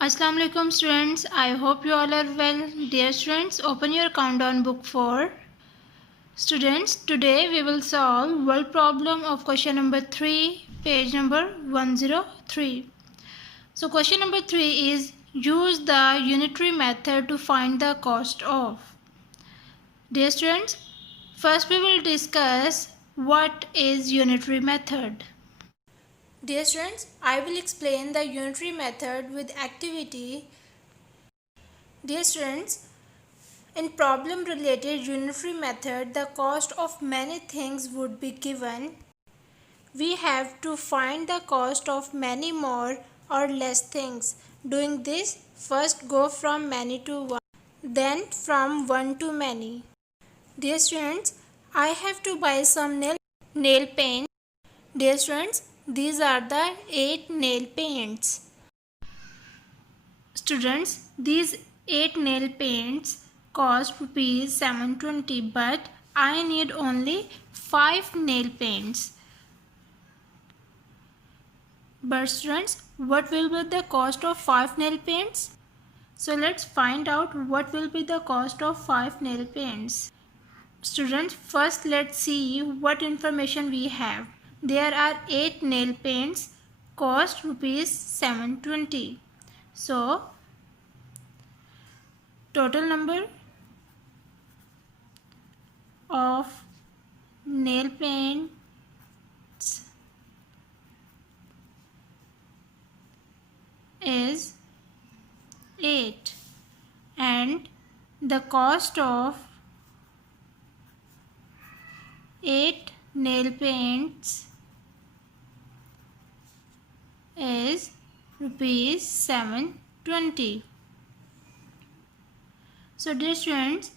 Assalamu alaikum students. I hope you all are well. Dear students, open your countdown book for students. Today we will solve word problem of question number 3, page number 103. So question number 3 is use the unitary method to find the cost of. Dear students, first we will discuss what is unitary method. Dear students, I will explain the unitary method with activity. Dear students, in problem related unitary method, the cost of many things would be given. We have to find the cost of many more or less things. Doing this, first go from many to one, then from one to many. Dear students, I have to buy some nail paint. Dear students, these are the 8 nail paints. Students, these 8 nail paints cost rupees 720, but I need only 5 nail paints. But students, what will be the cost of 5 nail paints? So let's find out what will be the cost of 5 nail paints. Students, first let's see what information we have. There are 8 nail paints, cost rupees 720. So total number of nail paints is 8 and the cost of 8 nail paints is rupees 720. So dear students,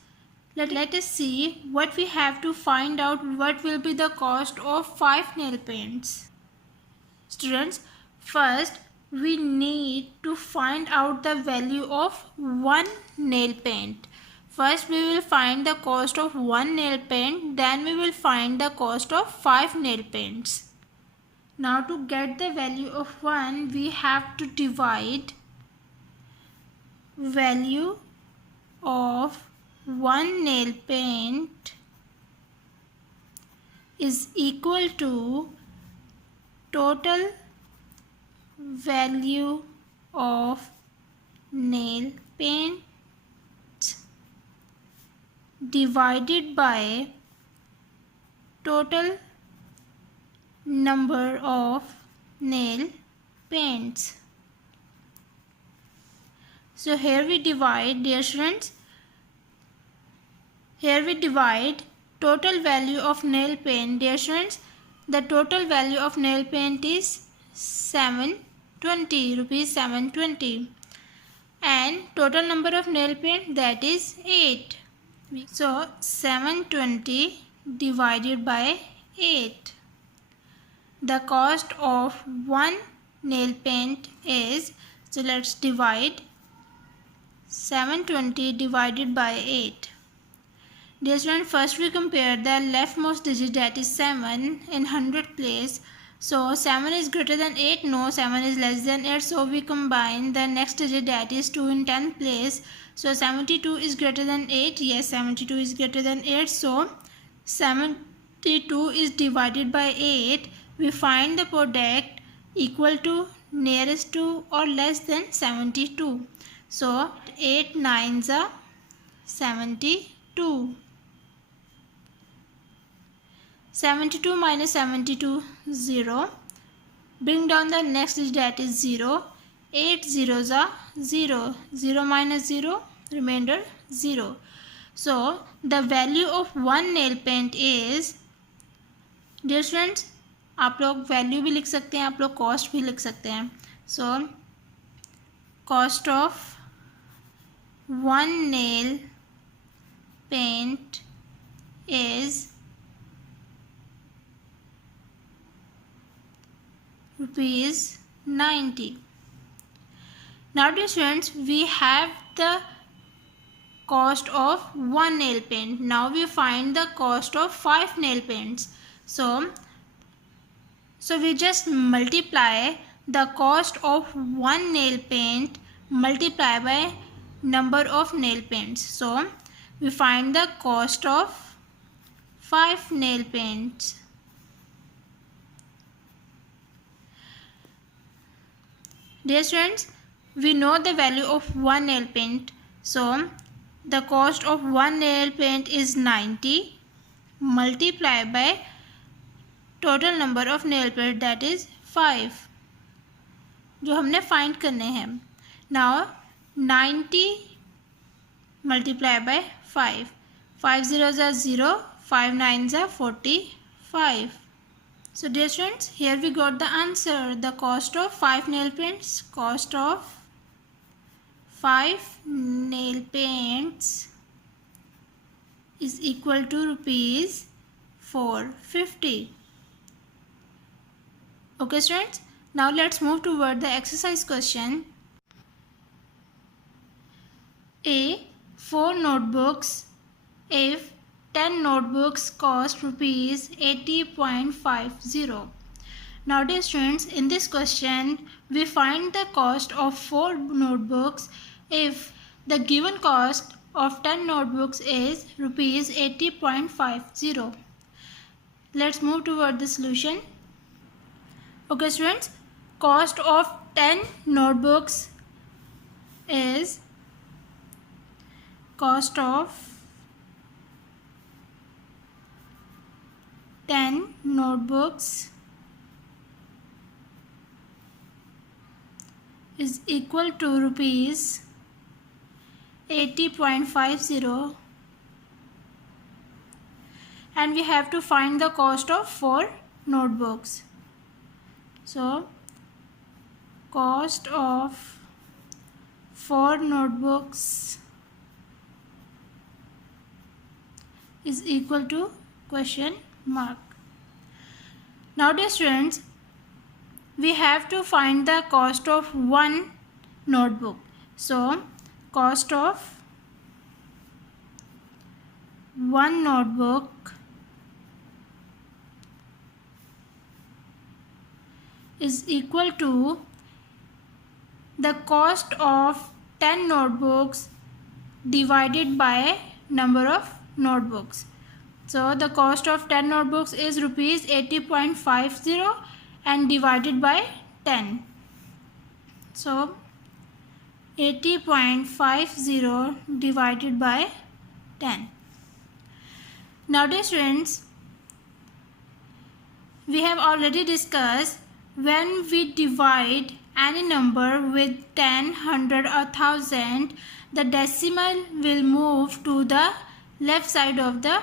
let us see what we have to find out what will be the cost of 5 nail paints. Students, first we need to find out the value of one nail paint. First we will find the cost of one nail paint, then we will find the cost of 5 nail paints. Now to get the value of 1, we have to divide value of one nail paint is equal to total value of nail paints divided by total number of nail paints. So here we divide, dear students, here we divide total value of nail paint. Dear students, the total value of nail paint is 720, rupees 720, and total number of nail paint, that is 8. So 720 divided by 8. The cost of one nail paint is, so let's divide 720 divided by 8. Dear student, first we compare the leftmost digit, that is 7 in 100 place. So 7 is greater than 8, no, 7 is less than 8. So we combine the next digit, that is 2 in 10 place. So 72 is greater than 8, yes, 72 is greater than 8. So 72 is divided by 8. We find the product equal to nearest to or less than 72. So 8 9s are 72. 72 minus 72, 0. Bring down the next digit, that is 0. 8 zeros are 0. 0 minus 0, remainder 0. So the value of one nail paint is, dear students, आप लोग value भी लिख सकते हैं, आप लोग cost भी लिख सकते हैं. So cost of one nail paint is rupees 90. Now dear students, we have the cost of one nail paint. Now we find the cost of 5 nail paints. So we just multiply the cost of one nail paint multiply by number of nail paints. So we find the cost of 5 nail paints. Dear students, we know the value of one nail paint. So the cost of one nail paint is 90 multiplied by total number of nail paint, that is 5, जो हमने find करने हैं. Now 90 multiplied by 5. 5 zeros are 0, 5 nines are 45. So dear students, here we got the answer. The cost of 5 nail paints, cost of 5 nail paints is equal to rupees 450. Okay students, now let's move toward the exercise question. A. 4 notebooks. If 10 notebooks cost rupees 80.50. Now dear students, in this question we find the cost of 4 notebooks if the given cost of 10 notebooks is rupees 80.50. Let's move toward the solution. Okay students, cost of 10 notebooks is cost of 10 notebooks is equal to rupees 80.50, and we have to find the cost of 4 notebooks. So cost of 4 notebooks is equal to question mark. Now dear students, we have to find the cost of one notebook. So cost of one notebook is equal to the cost of 10 notebooks divided by number of notebooks. So the cost of 10 notebooks is rupees 80.50 and divided by 10. So 80.50 divided by 10. Now dear students, we have already discussed when we divide any number with 10, 100 or 1000, the decimal will move to the left side of the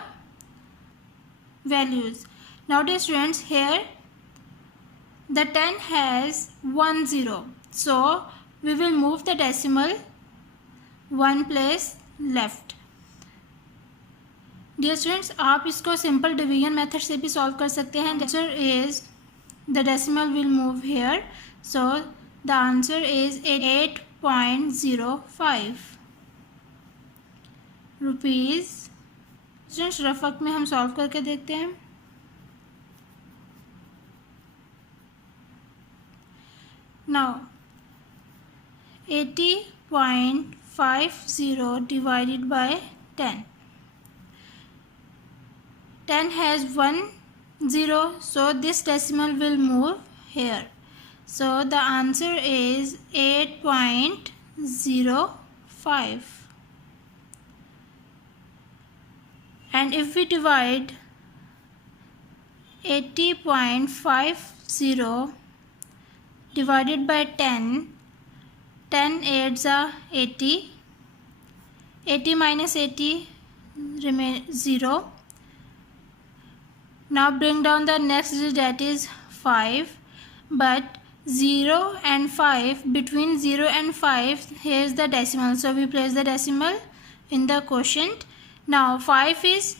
values. Now dear students, here the 10 has 1 0, so we will move the decimal one place left. Dear students, आप इसको simple division method से भी solve कर सकते हैं. The answer is the decimal will move here, so the answer is 8.05 rupees. Students रफक में हम solve करके देखते हैं. Now 80.50 divided by 10. 10 has 1 0, so this decimal will move here. So the answer is 8.05. And if we divide 80.50 divided by 10, 10 8s are 80. 80 minus 80 remain 0. Now bring down the next digit, that is 5. But 0 and 5, between 0 and 5, here is the decimal. So we place the decimal in the quotient. Now 5 is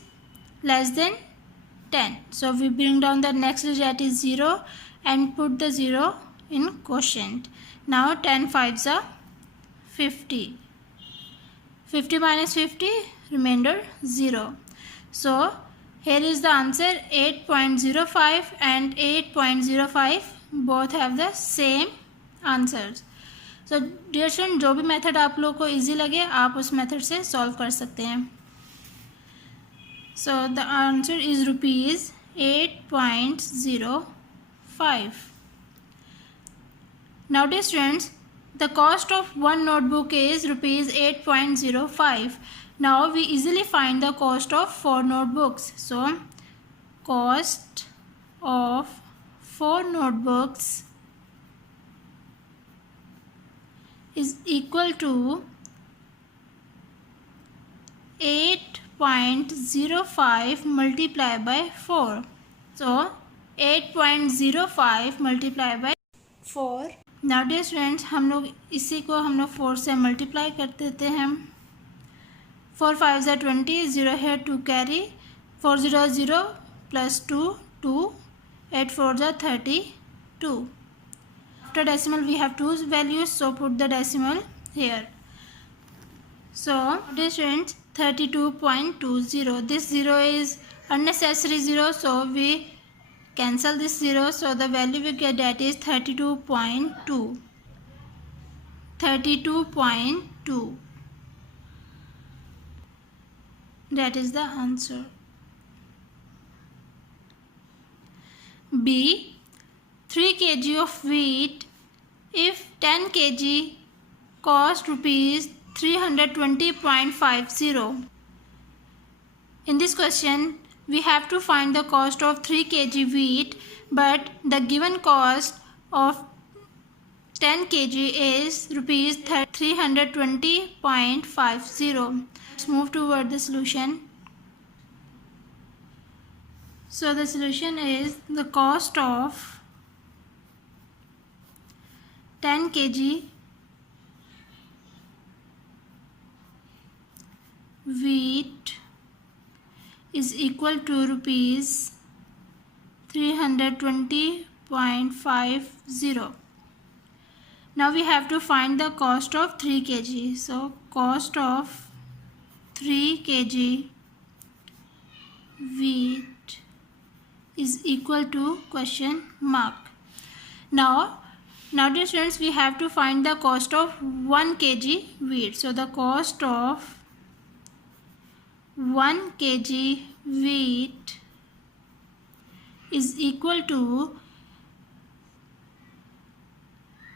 less than 10. So we bring down the next digit, that is 0, and put the 0 in quotient. Now 10 5s are 50. 50 minus 50, remainder 0. So here is the answer, 8.05 and 8.05 both have the same answers. So dear student, जो भी method आप लोग को easy लगे आप उस method से solve कर सकते हैं. So the answer is ₹8.05. Now dear students, the cost of one notebook is ₹8.05. Now we easily find the cost of 4 notebooks. So cost of 4 notebooks is equal to 8.05 multiplied by 4. So 8.05 multiplied by 4. Now dear students, हम लोग इसी को 4 से multiply कर देते हैं. 4 5 are 20, 0 here 2 carry, 4 0 0 plus 2 2, 8 4 are 32. After decimal we have 2 values, so put the decimal here. So dear students, 32.20. This 0 is unnecessary 0, so we cancel this 0. So the value we get, that is 32.2. 32.2. That is the answer. B. 3 kg of wheat if 10 kg cost ₹320.50. In this question we have to find the cost of 3 kg wheat, but the given cost of 10 kg is ₹320.50. Let's move toward the solution. So the solution is the cost of 10 kg wheat is equal to ₹320.50. Now we have to find the cost of 3 kg. So cost of 3 kg wheat is equal to question mark. Now dear students, we have to find the cost of 1 kg wheat. So the cost of 1 kg wheat is equal to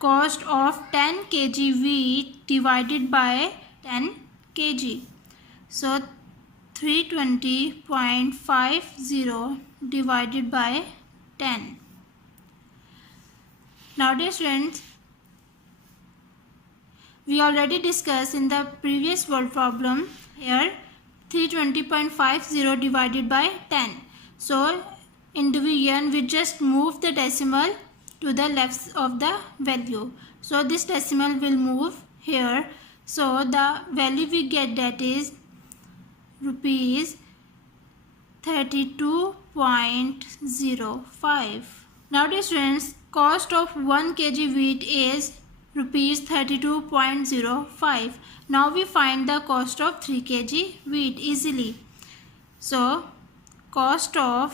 cost of 10 kg wheat divided by 10 kg. So 320.50 divided by 10. Now dear students, we already discussed in the previous word problem here 320.50 divided by 10. So in division we just move the decimal to the left of the value. So this decimal will move here. So the value we get, that is ₹32.05. Now dear students, cost of 1 kg wheat is ₹32.05. Now we find the cost of 3 kg wheat easily. So cost of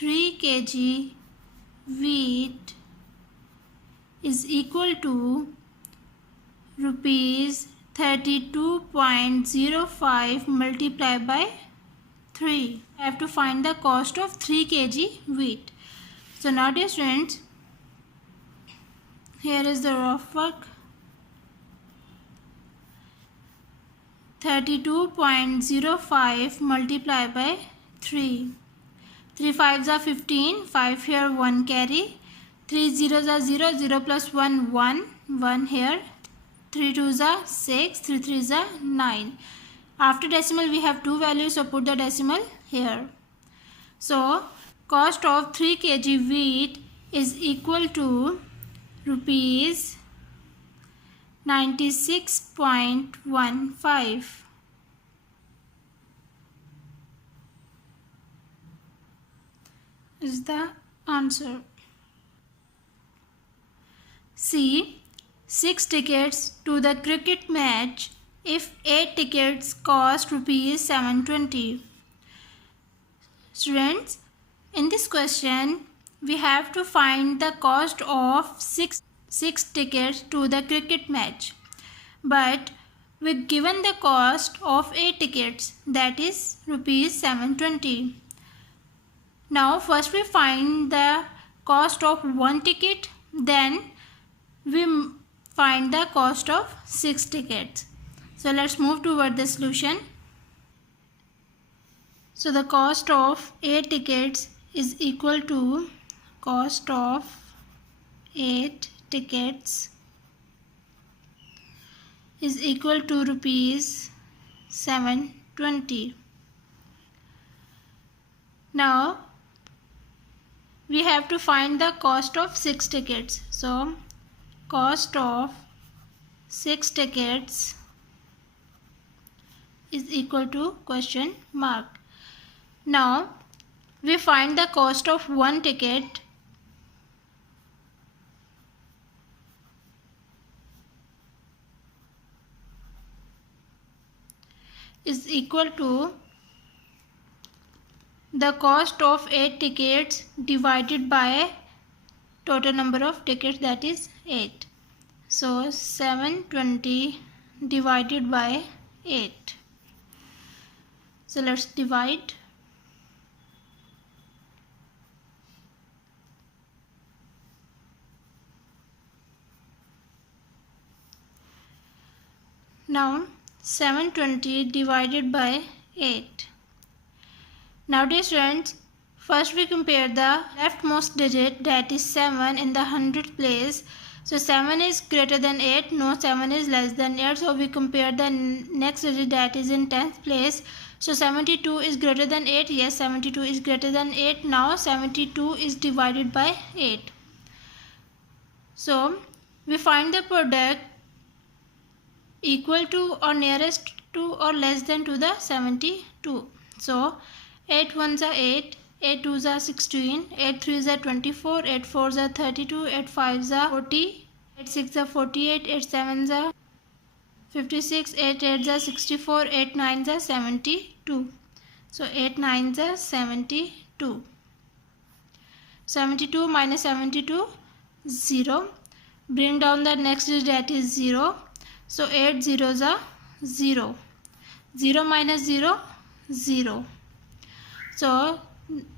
3 kg wheat is equal to ₹32.05 multiplied by 3. I have to find the cost of 3 kg wheat. So now dear students, here is the rough work. 32.05 multiplied by 3. 3 5s are 15, 5 here, 1 carry, 3 zeros are 0, 0 plus 1, 1, 1 here, 3 2s are 6, 3 3s are 9. After decimal we have 2 values, so put the decimal here. So cost of 3 kg wheat is equal to ₹96.15. Is the answer. C. 6 tickets to the cricket match if 8 tickets cost ₹720. Students, in this question we have to find the cost of 6 6 tickets to the cricket match, but we given the cost of 8 tickets, that is rupees 720. Now first we find the cost of 1 ticket, then we find the cost of 6 tickets. So let's move toward the solution. So the cost of 8 tickets is equal to cost of 8 tickets is equal to rupees 720. Now we have to find the cost of 6 tickets. So cost of 6 tickets is equal to question mark. Now we find the cost of 1 ticket is equal to the cost of 8 tickets divided by total number of tickets, that is 8. So 720 divided by 8. So let's divide. Now 720 divided by 8. Now dear students, first we compare the leftmost digit, that is 7 in the 100th place. So 7 is greater than 8, no 7 is less than 8. So we compare the next digit, that is in 10th place. So 72 is greater than 8, yes 72 is greater than 8. Now 72 is divided by 8. So we find the product equal to or nearest to or less than to the 72. So 8 ones are 8, 8 twos are 16, 8 threes are 24, 8 fours are 32, 8 fives are 40, 8 sixes are 48, 8 sevens are 56, 8 eights are 64, 8 nines are 72. So 8 nines are 72. 72 minus 72, 0. Bring down the next digit, that is 0. So 8 zeros are 0. 0 minus 0, 0. So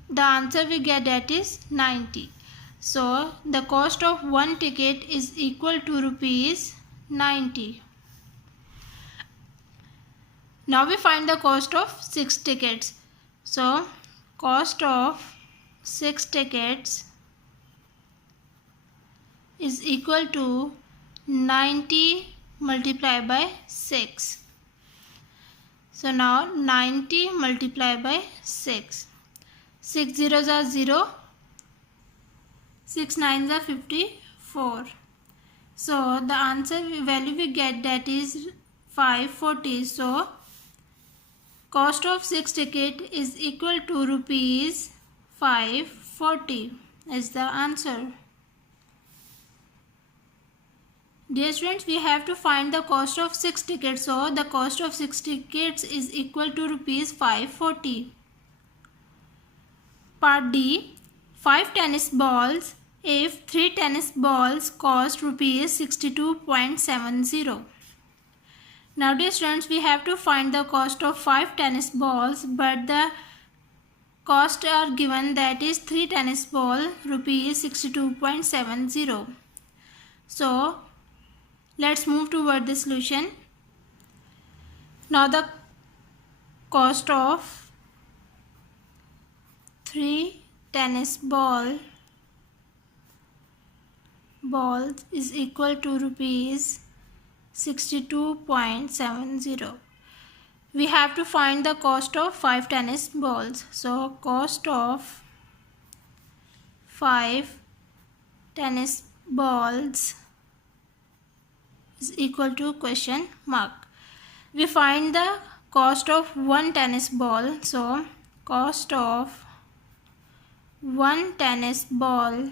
the answer we get, that is 90. So the cost of 1 ticket is equal to rupees 90. Now we find the cost of 6 tickets. So cost of 6 tickets is equal to 90 multiplied by 6. So now 90 multiplied by 6. 6 zeros are 0. 6 nines are 54. So the answer value we get, that is 540. So cost of 6 ticket is equal to rupees 540 is the answer. Dear students, we have to find the cost of 6 tickets. So the cost of 6 tickets is equal to rupees 540. Part D. 5 tennis balls if 3 tennis balls cost rupees 62.70. Now dear students, we have to find the cost of 5 tennis balls, but the cost are given, that is 3 tennis ball rupees 62.70. So let's move toward the solution. Now the cost of 3 tennis balls is equal to rupees 62.70. We have to find the cost of 5 tennis balls. So cost of 5 tennis balls is equal to question mark. We find the cost of 1 tennis ball. So cost of 1 tennis ball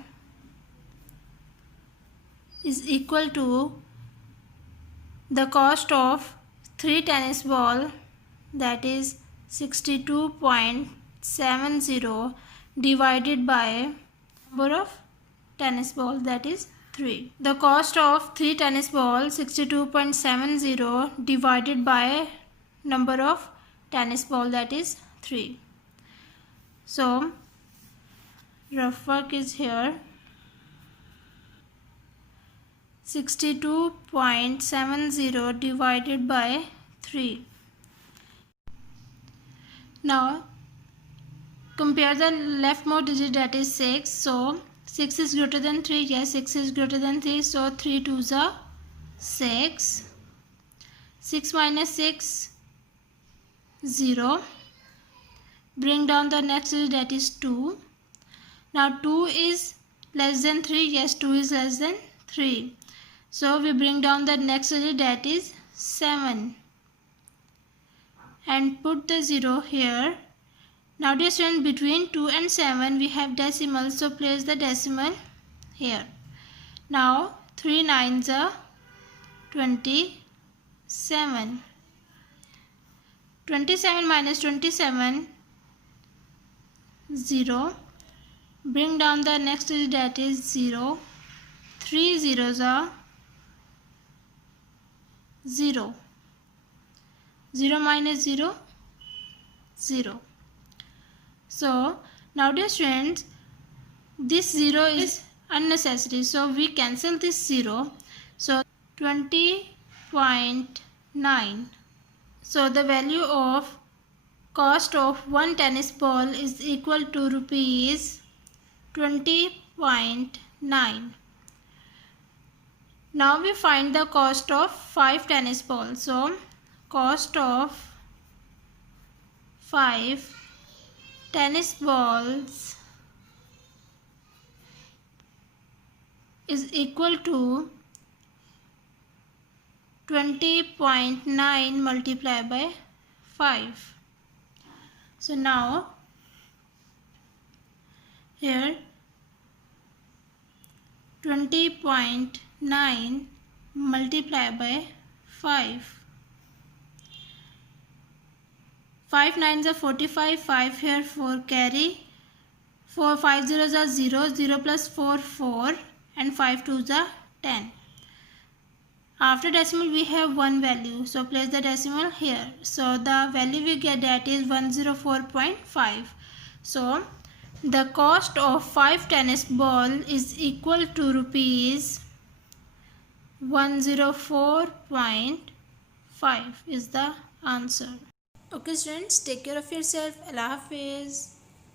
is equal to the cost of 3 tennis ball, that is 62.70 divided by number of tennis balls, that is 3. The cost of 3 tennis balls 62.70 divided by number of tennis ball, that is 3. So rough work is here. 62.70 divided by 3. Now compare the leftmost digit, that is 6. So 6 is greater than 3. Yes, 6 is greater than 3. So 3 2s are 6. 6 minus 6, 0. Bring down the next digit, that is 2. Now 2 is less than 3. Yes, 2 is less than 3. So we bring down the next digit, that is 7. And put the 0 here. Now dear students, between 2 and 7 we have decimals, so place the decimal here. Now 3 9s are 27. 27 minus 27, 0. Bring down the next digit, that is 0. 3 zeros are 0. 0 minus 0, 0. So now dear students, this 0 is unnecessary, so we cancel this 0. So 20.9. So the value of cost of one tennis ball is equal to rupees 20.9. Now we find the cost of 5 tennis balls. So cost of 5 tennis balls is equal to 20.9 multiplied by 5. So now here 20.9 multiplied by 5. 5 9s are 45, 5 here, 4 carry, 4 5 zeros are 0, 0 plus 4 4, and 5 2s are 10. After decimal we have one value, so place the decimal here. So the value we get, that is 104.5. So the cost of 5 tennis ball is equal to rupees 104.5 is the answer. Okay students, take care of yourself. Allah Hafiz.